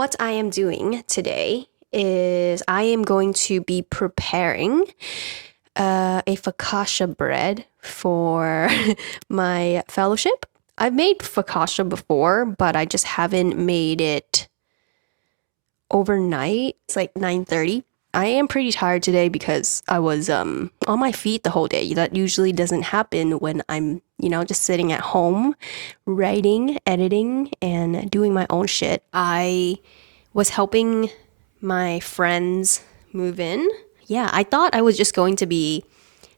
What I am doing today is I am going to be preparing a focaccia bread for my fellowship. I've made focaccia before, but I just haven't made it overnight. It's like 9:30. I am pretty tired today because I was on my feet the whole day. That usually doesn't happen when I'm, just sitting at home, writing, editing, and doing my own shit. I was helping my friends move in. Yeah, I thought I was just going to be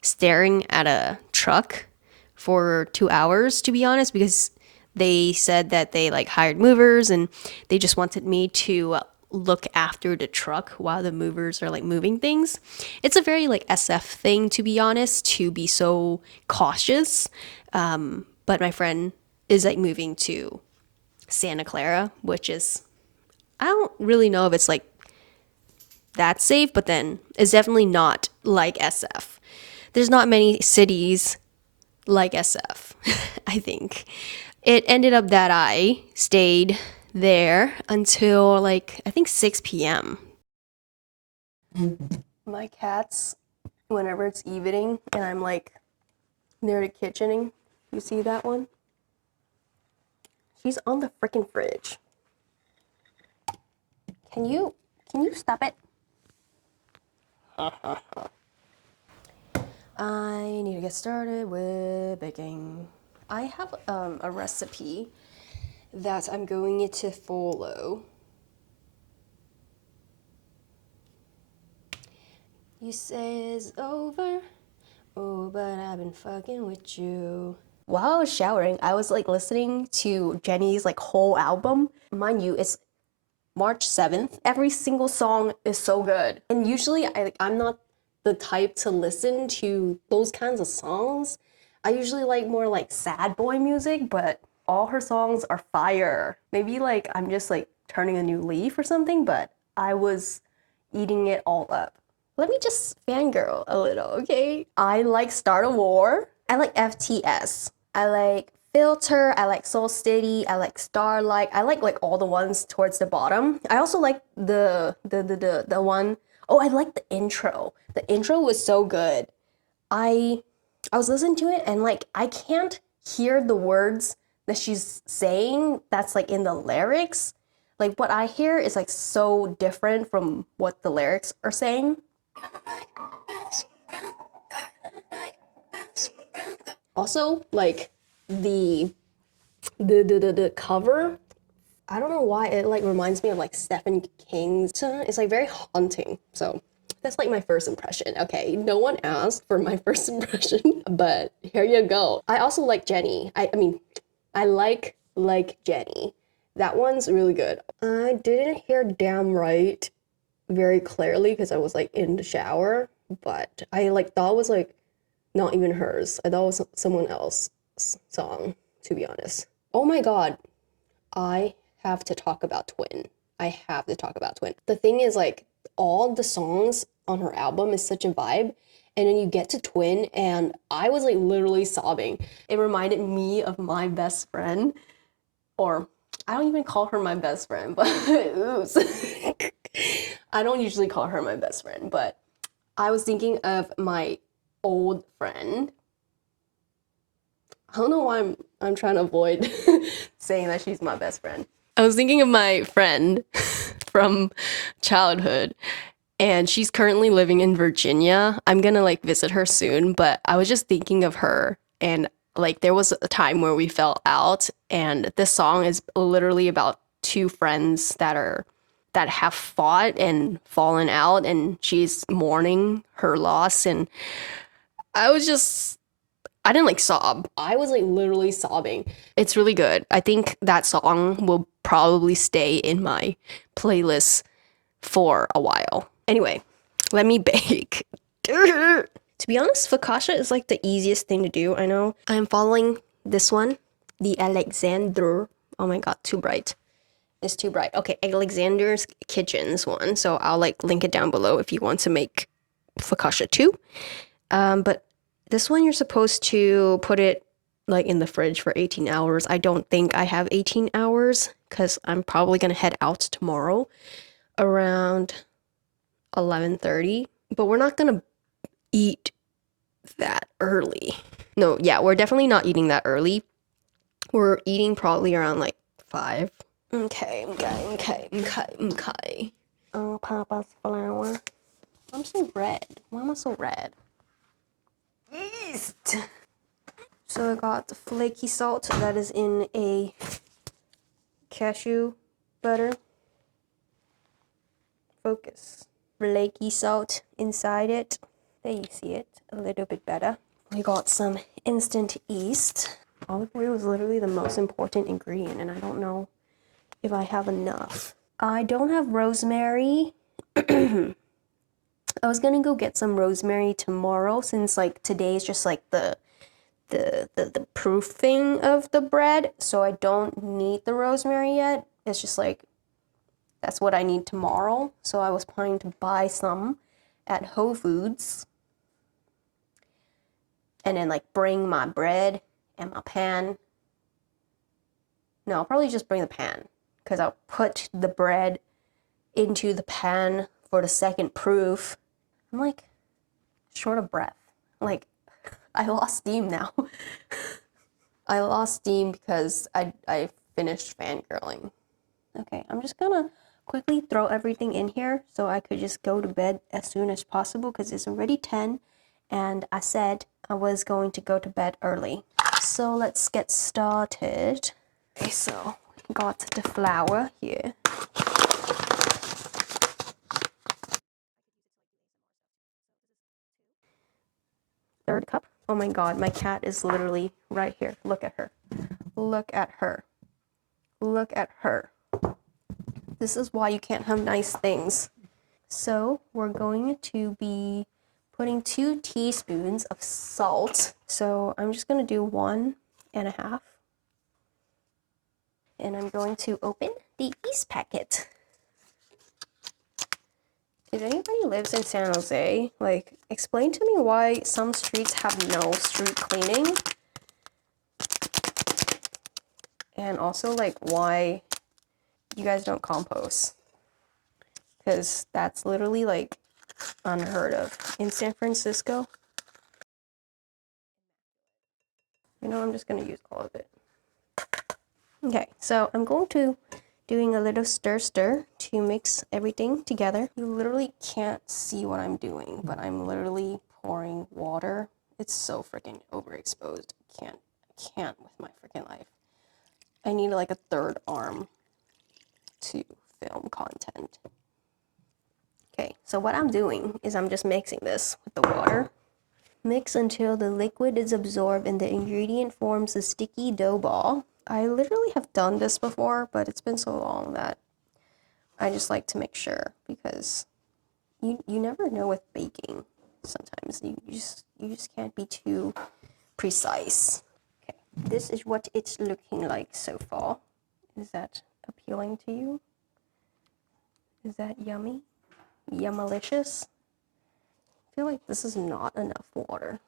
staring at a truck for 2 hours, to be honest, because they said that they like hired movers and they just wanted me to look after the truck while the movers are like moving things. It's a very like SF thing, to be honest, to be so cautious. But my friend is like moving to Santa Clara, which is, I don't really know if it's like that safe, but then it's definitely not like SF. There's not many cities like SF, I think. It ended up that I stayed there until like, I think 6 p.m. My cat's, whenever it's evening and I'm like near the kitchening, you see that one? She's on the freaking fridge. Can you stop it? I need to get started with baking. I have a recipe that I'm going to follow. You say it's over, oh, but I've been fucking with you. While I was showering, I was like listening to Jenny's like whole album. Mind you, it's March 7th. Every single song is so good. And usually I'm not the type to listen to those kinds of songs. I usually like more like sad boy music, but all her songs are fire. Maybe like I'm just like turning a new leaf or something, but I was eating it all up. Let me just fangirl a little, okay? I like Start a War. I like FTS. I like Filter. I like Soul City. I like Starlight. I like all the ones towards the bottom. I also like the one. Oh, I like the intro. The intro was so good. I I was listening to it and like I can't hear the words that she's saying that's like in the lyrics. Like what I hear is like so different from what the lyrics are saying. Also, like the the cover, I don't know why it like reminds me of like Stephen King's. It's like very haunting. So that's like my first impression. Okay, no one asked for my first impression, but here you go. I also like Jenny. I mean, I like Jenny. That one's really good. I didn't hear Damn Right very clearly because I was like in the shower, but I like thought it was like not even hers. I thought it was someone else's song, to be honest. Oh my god, I have to talk about Twin. I have to talk about Twin. The thing is, like, all the songs on her album is such a vibe. And then you get to Twin, and I was like literally sobbing. It reminded me of my best friend, or I don't even call her my best friend, but oops. I don't usually call her my best friend, but I was thinking of my old friend. I don't know why I'm trying to avoid saying that she's my best friend. I was thinking of my friend from childhood, and she's currently living in Virginia. I'm gonna like visit her soon, but I was just thinking of her, and like there was a time where we fell out, and this song is literally about two friends that have fought and fallen out, and she's mourning her loss, and I was just I didn't like sob. I was like literally sobbing. It's really good. I think that song will probably stay in my playlist for a while. Anyway, let me bake. To be honest, focaccia is like the easiest thing to do. I know. I'm following this one, the Alexander. Oh my god, too bright. It's too bright. Okay, Alexander's Kitchen's one. So I'll like link it down below if you want to make focaccia too. But this one you're supposed to put it like in the fridge for 18 hours. I don't think I have 18 hours because I'm probably gonna head out tomorrow around 11:30. But we're not gonna eat that early. No, yeah, we're definitely not eating that early. We're eating probably around like 5. Okay, okay. Oh, Papa's flour. I'm so red. Why am I so red? Yeast! So I got the flaky salt that is in a cashew butter. Focus. Flaky salt inside it. There you see it a little bit better. We got some instant yeast. Olive oil is literally the most important ingredient, and I don't know if I have enough. I don't have rosemary. I was gonna go get some rosemary tomorrow since like today is just like the proofing of the bread, so I don't need the rosemary yet. It's just like that's what I need tomorrow. So I was planning to buy some at Whole Foods and then like bring my bread and my pan. No, I'll probably just bring the pan because I'll put the bread into the pan for the second proof. I'm like short of breath. Like I lost steam now. I lost steam because I finished fangirling. Okay, I'm just gonna quickly throw everything in here so I could just go to bed as soon as possible because it's already 10 and I said I was going to go to bed early. So let's get started. Okay, so got the flour here. Third cup. Oh my god, my cat is literally right here. Look at her. Look at her. Look at her. This is why you can't have nice things. So we're going to be putting 2 teaspoons of salt. So I'm just gonna do 1.5. And I'm going to open the yeast packet. If anybody lives in San Jose, like, explain to me why some streets have no street cleaning. And also, like, why you guys don't compost. Because that's literally, like, unheard of. In San Francisco, you know, I'm just gonna use all of it. Okay, so I'm going to doing a little stir to mix everything together. You literally can't see what I'm doing, but I'm literally pouring water. It's so freaking overexposed. I can't with my freaking life. I need like a third arm to film content. Okay, so what I'm doing is I'm just mixing this with the water. Mix until the liquid is absorbed and the ingredient forms a sticky dough ball. I literally have done this before, but it's been so long that I just like to make sure because you never know with baking. Sometimes you just can't be too precise. Okay, this is what it's looking like so far. Is that appealing to you? Is that yummy? Yummalicious? I feel like this is not enough water.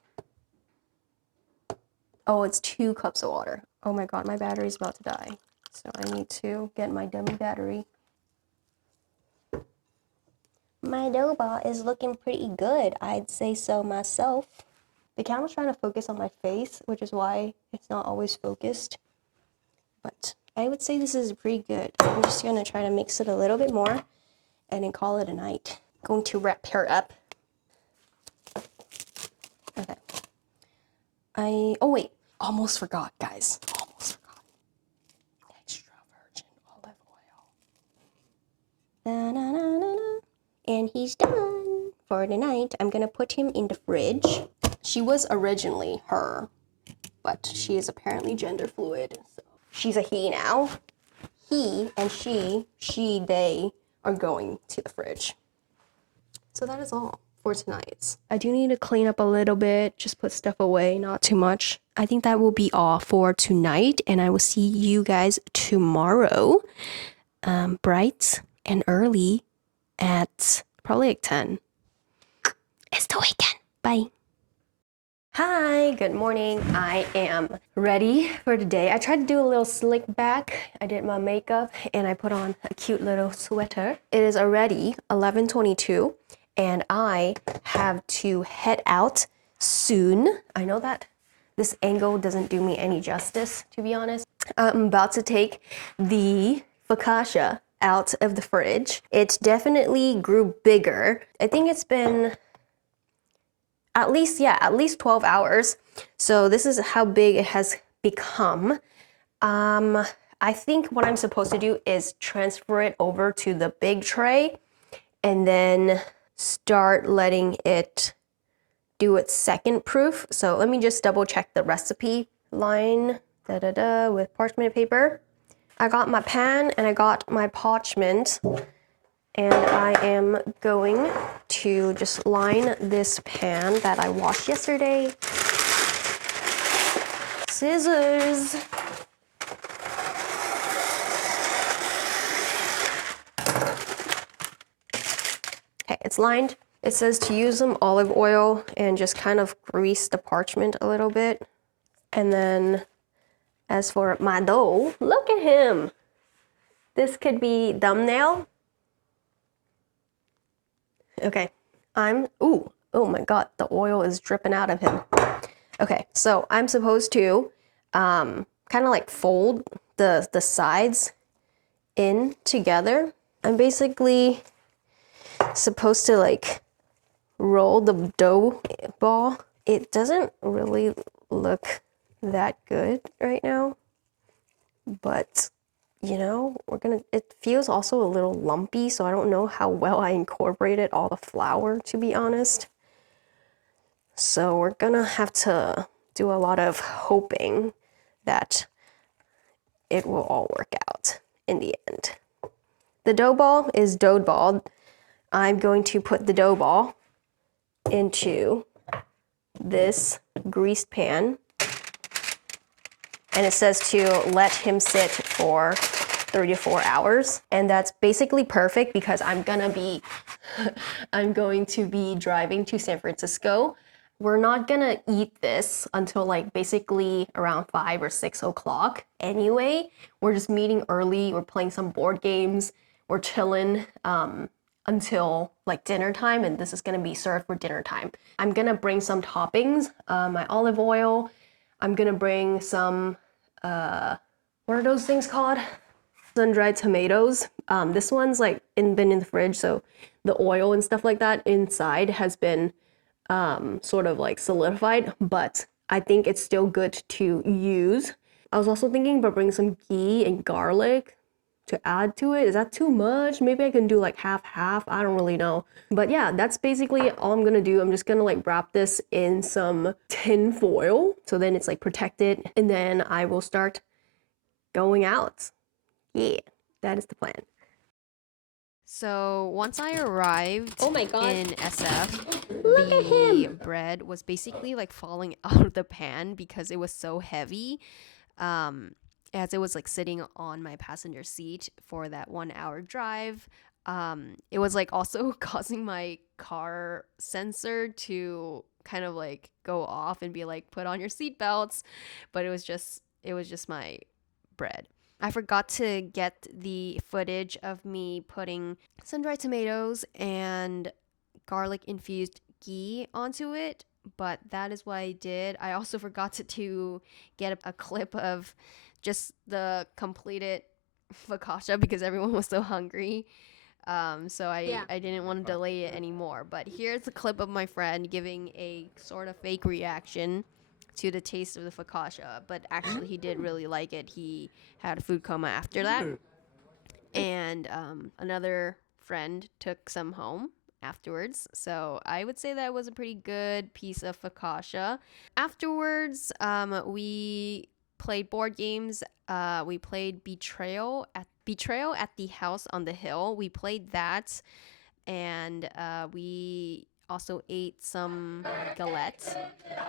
Oh, it's 2 cups of water. Oh my god, my battery's about to die. So I need to get my dummy battery. My dough ball is looking pretty good, I'd say so myself. The camera's trying to focus on my face, which is why it's not always focused. But I would say this is pretty good. I'm just gonna try to mix it a little bit more and then call it a night. Going to wrap her up. Okay. Oh wait, almost forgot, guys. Almost forgot. Extra virgin olive oil. Da-na-na-na-na. And he's done for the night. I'm gonna put him in the fridge. She was originally her, but she is apparently gender fluid. So she's a he now. He and they are going to the fridge. So that is all for tonight. I do need to clean up a little bit, just put stuff away, not too much. I think that will be all for tonight, and I will see you guys tomorrow, bright and early at probably like 10. It's the weekend. Bye. Hi, good morning. I am ready for the day. I tried to do a little slick back. I did my makeup and I put on a cute little sweater. It is already 11:22 and I have to head out soon. I know that this angle doesn't do me any justice, to be honest. I'm about to take the focaccia out of the fridge. It definitely grew bigger. I think it's been at least 12 hours. So this is how big it has become. I think what I'm supposed to do is transfer it over to the big tray and then start letting it do its second proof. So let me just double check the recipe line with parchment paper. I got my pan and I got my parchment. And I am going to just line this pan that I washed yesterday. Scissors. Okay, it's lined. It says to use some olive oil and just kind of grease the parchment a little bit. And then as for my dough, look at him. This could be thumbnail. Okay, oh my God, the oil is dripping out of him. Okay, so I'm supposed to kind of like fold the sides in together. I'm basically supposed to like roll the dough ball. It doesn't really look that good right now, but you know, it feels also a little lumpy, so I don't know how well I incorporated all the flour, to be honest. So we're gonna have to do a lot of hoping that it will all work out in the end. The dough ball is dough balled. I'm going to put the dough ball into this greased pan. And it says to let him sit for 3 to 4 hours. And that's basically perfect because I'm going to be driving to San Francisco. We're not gonna eat this until like basically around 5 or 6 o'clock anyway. We're just meeting early, we're playing some board games, we're chilling until like dinner time, and this is gonna be served for dinner time. I'm gonna bring some toppings, my olive oil. I'm gonna bring some, what are those things called? Sun-dried tomatoes. This one's like been in the fridge, so the oil and stuff like that inside has been sort of like solidified, but I think it's still good to use. I was also thinking about bringing some ghee and garlic to add to it. Is that too much? Maybe I can do like half. I don't really know. But yeah, that's basically all I'm gonna do. I'm just gonna like wrap this in some tin foil so then it's like protected, and then I will start going out. Yeah, that is the plan. So once I arrived Oh my God. in SF, Look at the him. bread was basically like falling out of the pan because it was so heavy. Um, as it was like sitting on my passenger seat for that 1 hour drive. It was like also causing my car sensor to kind of like go off and be like, put on your seatbelts. But it was just my bread. I forgot to get the footage of me putting sun-dried tomatoes and garlic infused ghee onto it, but that is what I did. I also forgot to get a clip of just the completed focaccia because everyone was so hungry. So I didn't want to delay it anymore. But here's a clip of my friend giving a sort of fake reaction to the taste of the focaccia, but actually he did really like it. He had a food coma after that. And another friend took some home afterwards. So I would say that was a pretty good piece of focaccia. Afterwards, we played board games. We played Betrayal at the House on the Hill. We played that, and we also ate some galette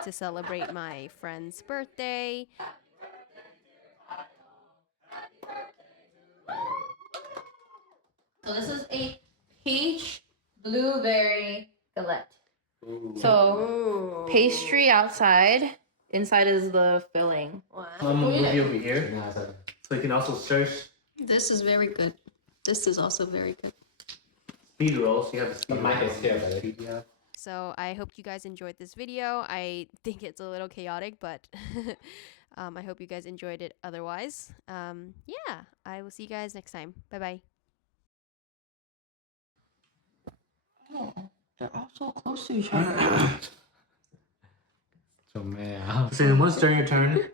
to celebrate my friend's birthday. So this is a peach blueberry galette. So pastry outside. Inside is the filling. Wow. I'm gonna move you over here, so you can also search This is very good. This is also very good. speed rolls. You have the speed mic roll. is here, but Yeah. So I hope you guys enjoyed this video. I think it's a little chaotic, but I hope you guys enjoyed it otherwise. Yeah, I will see you guys next time. Bye-bye. Oh, they're all so close to each other. So man, So then once during your turn,